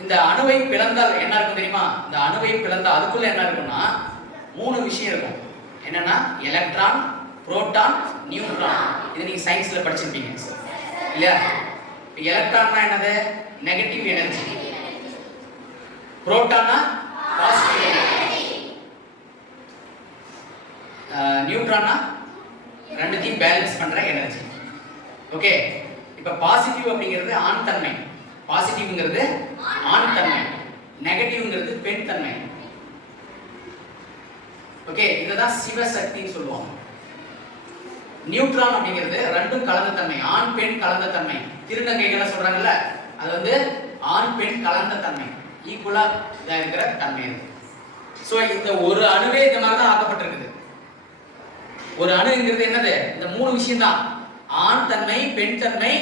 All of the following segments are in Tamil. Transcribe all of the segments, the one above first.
இந்த அணுவை பிளந்தால் என்ன இருக்கும் தெரியுமா? இந்த அணுவை பிளந்தால் அதுக்குள்ள என்ன இருக்கும்னா 3 விஷயம் இருக்கும். என்னன்னா எலக்ட்ரான், புரோட்டான், நியூட்ரான். இது நீங்க சயின்ஸ்ல படிச்சிருப்பீங்க இல்லையா? எலக்ட்ரான்னா என்னது? Negative energy. புரோட்டான்னா பாசிட்டிவ் எனர்ஜி. நியூட்ரான்னா ரெண்டுத்தையும் பேலன்ஸ் பண்ற எனர்ஜி. ஓகே, இப்ப பாசிட்டிவ் அப்படிங்கிறது ஆண் தன்மை, பாசிட்டிவ்ங்கிறது ஆண் தன்மை, நெகட்டிவ்ங்கிறது பெண் தன்மை. ஓகே, இதுதான் சிவசக்தின்னு சொல்லுவாங்க. நியூட்ரான் அப்படிங்கிறது ரெண்டும் கலந்த தன்மை, ஆண் பெண் கலந்த தன்மை. திருநங்கைகளை சொல்றாங்கல்ல, அது வந்து ஆண் பெண் கலந்த தன்மை, ஈக்குவலா இதா இருக்கிற தன்மை. சோ இந்த ஒரு அணுவே இந்த மாதிரி தான் ஆக்கப்பட்டிருக்குது. ஒரு அணுங்கிறது என்னது? இந்த 3 விஷயம் தான், ஆண் தன்மை, பெண் தன்மை,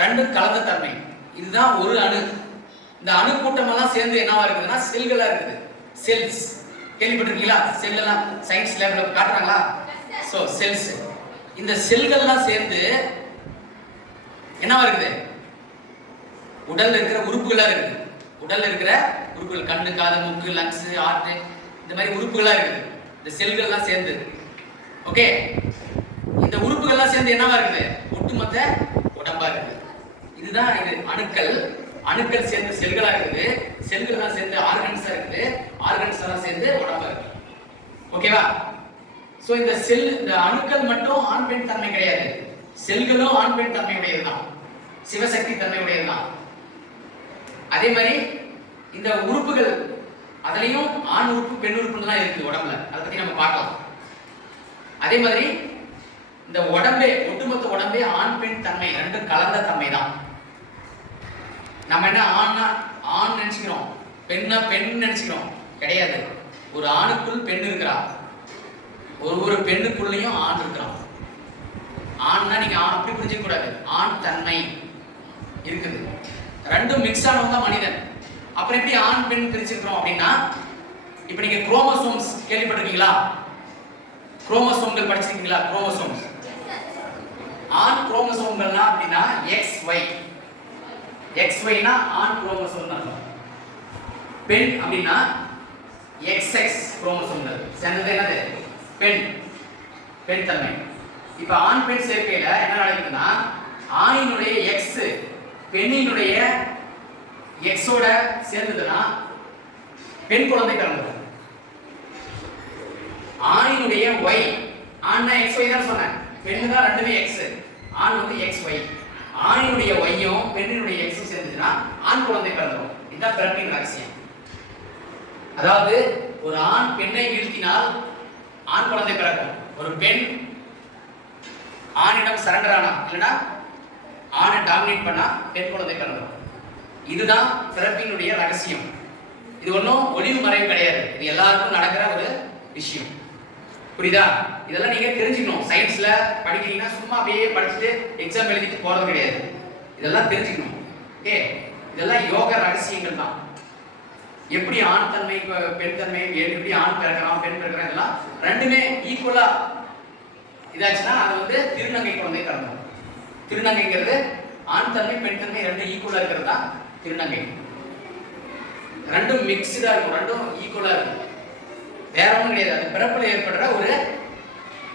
ரெண்டும் கலந்த தன்மை. இதுதான் ஒரு அணு. இந்த அணு கூட்டம் எல்லாம் சேர்ந்து என்னவா இருக்குதுன்னா செல்களா இருக்குது. செல்ஸ் கேள்விப்பட்டிருக்கீங்களா? செல் எல்லாம் சயின்ஸ் லேப்ல காட்டுறாங்களா? So cells. இந்த செல்கள்லாம் சேர்ந்து என்னவா இருக்குது? உடல்ல இருக்கிற உறுப்புகளா இருக்குது. உடல்ல இருக்கிற உறுப்புகள், கண்ணு, காது, மூக்கு, லங்ஸ், ஹார்ட், இந்த மாதிரி உறுப்புகளா இருக்குது இந்த செல்கள்லாம் சேர்ந்து. ஓகே, இந்த உறுப்புகள்லாம் சேர்ந்து என்னவா இருக்குது? ஒட்டுமொத்த உடம்பா இருக்குது. இதுதான் இது அணுக்கள். அணுக்கள் சேர்ந்து செல்களா இருக்குது, செல்கள் எல்லாம் சேர்ந்து ஆர்கன்ஸா இருக்குது, ஆர்கன்ஸ் எல்லாம் சேர்ந்து உடம்பா இருக்கு. ஓகேவா? சோ இந்த செல், இந்த அணுக்கள் மட்டும் ஆண் பெண் தன்மை கிடையாது, செல்களும் ஆண் பெண் தன்மை உடையதுதான், சிவசக்தி தன்மை உடையதுதான். அதே மாதிரி இந்த உறுப்புகள் அதுலயும் ஆண் உறுப்பு பெண் உறுப்புலாம் இருக்குது உடம்புல, அதை பத்தி நம்ம பார்க்கலாம். அதே மாதிரி இந்த உடம்பே, ஒட்டுமொத்த உடம்பே ஆண் பெண் தன்மை ரெண்டும் கலந்த தன்மை தான். நம்ம என்ன ஆண்னா ஆண் நினைச்சுக்கிறோம், பெண்ணா பெண் நினைச்சுக்கிறோம், கிடையாது. ஒரு ஆணுக்குள் பெண் இருக்கிறா, ஒரு பெண்ணுக்குள்ளேயும் ஆண் இருக்கிறான். ஆண்னா நீங்க அப்படி புரிஞ்சுக்க கூடாது, ஆண் தன்மை இருக்குது. ரெண்டும் மிக்ஸ் ஆனவங்க தான் மனிதன். அப்புறம் எப்படி ஆண் பெண் பிரிச்சிருக்கிறோம் அப்படின்னா, இப்ப நீங்க குரோமோசோம்ஸ் கேள்விப்பட்டிருக்கீங்களா? குரோமோசோம்கள் படிச்சிருக்கீங்களா? குரோமோசோம்ஸ், ஆண் குரோமோசோம்கள்னா அப்படின்னா XY. XYனா ஆண் குரோமோசோம் அர்த்தம். பெண் அப்படின்னா XX குரோமோசோம்கள் சேர்ந்தது என்னது? பெண், பெண் தன்மை. இப்ப ஆண் பெண் சேர்க்கையில என்ன நடக்குதுன்னா, ஆணினுடைய X பெண்ணினுடைய X ஓட சேர்ந்ததுன்னா பெண் குழந்தை பிறந்தது. ஆணினுடைய Y, ஆண்னா XY தான் சொன்னேன், பெண்ணு தான் ரெண்டுமே X, ஆண் வந்து XY. ஆணினுடைய Yயும் பெண்ணினுடைய X சேர்ந்துச்சுன்னா ஆண் குழந்தை பிறந்துடும். இதுதான் பிறப்பின் ரகசியம். அதாவது ஒரு ஆண் பெண்ணை வீழ்த்தினால் ஆண் குழந்தை பிறக்கும், ஒரு பெண் ஆணிடம் சரண்டர் ஆனா இல்லைன்னா ஆணை டாமினேட் பண்ணா பெண் குழந்தை பிறந்துடும். இதுதான் பிறப்பினுடைய ரகசியம். இது ஒன்றும் ஒளிவு மறைவு கிடையாது, இது எல்லாருக்கும் நடக்கிற ஒரு விஷயம். புரியுதா? இதெல்லாம் நீங்க தெரிஞ்சுக்கணும். சயின்ஸ்ல படிக்கிறீங்கன்னா சும்மா அப்படியே படிச்சுட்டு எக்ஸாம் எழுதிட்டு போறது கிடையாது, இதெல்லாம் தெரிஞ்சுக்கணும். ஓகே, இதெல்லாம் யோக ரகசியங்கள் தான். எப்படி ஆண் தன்மை பெண் தன்மை, எப்படி ஆண் பிறக்கிறான் பெண் பிறக்கிறான், இதெல்லாம் ரெண்டுமே ஈக்குவலா இதாச்சுன்னா அது வந்து திருநங்கை குழந்தை பிறந்தோம். திருநங்கைங்கிறது ஆண் தன்மை பெண் தன்மை ரெண்டும் ஈக்குவலா இருக்கிறது தான் திருநங்கை. ரெண்டும் மிக்ஸ்டா இருக்கும், ரெண்டும் ஈக்குவலா இருக்கும், வேற ஒன்றும் கிடையாது. அது பிறப்புல ஏற்படுற ஒரு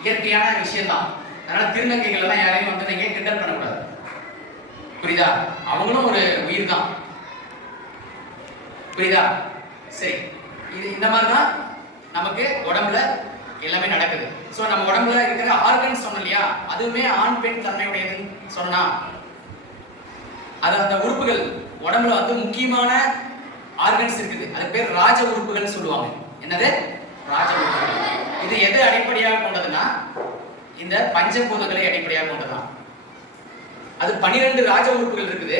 இயற்கையான விஷயம் தான். அதனால திருநங்கைகள் எல்லாம் யாரையும் வந்து நீங்க கிண்டல் பண்ணக்கூடாது. புரியுதா? அவங்களும் ஒரு உயிர் தான். புரியுதா? சரி, இது இந்த மாதிரி தான் நமக்கு உடம்புல எல்லாமே நடக்குது. ஸோ நம்ம உடம்புல இருக்கிற ஆர்கன்ஸ் சொன்னோம் இல்லையா, அதுவுமே ஆண் பெண் தன்மையுடையதுன்னு சொன்னா, அது அந்த உறுப்புகள் உடம்புல வந்து முக்கியமான ஆர்கன்ஸ் இருக்குது, அது பேர் ராஜ உறுப்புகள் சொல்லுவாங்க. என்னது? ராஜ உறுப்புகள். இது எது அடிப்படையாக கொண்டதுன்னா இந்த பஞ்சபூதங்களை அடிப்படையாக கொண்டதுதான். அது 12 ராஜ உறுப்புகள் இருக்குது.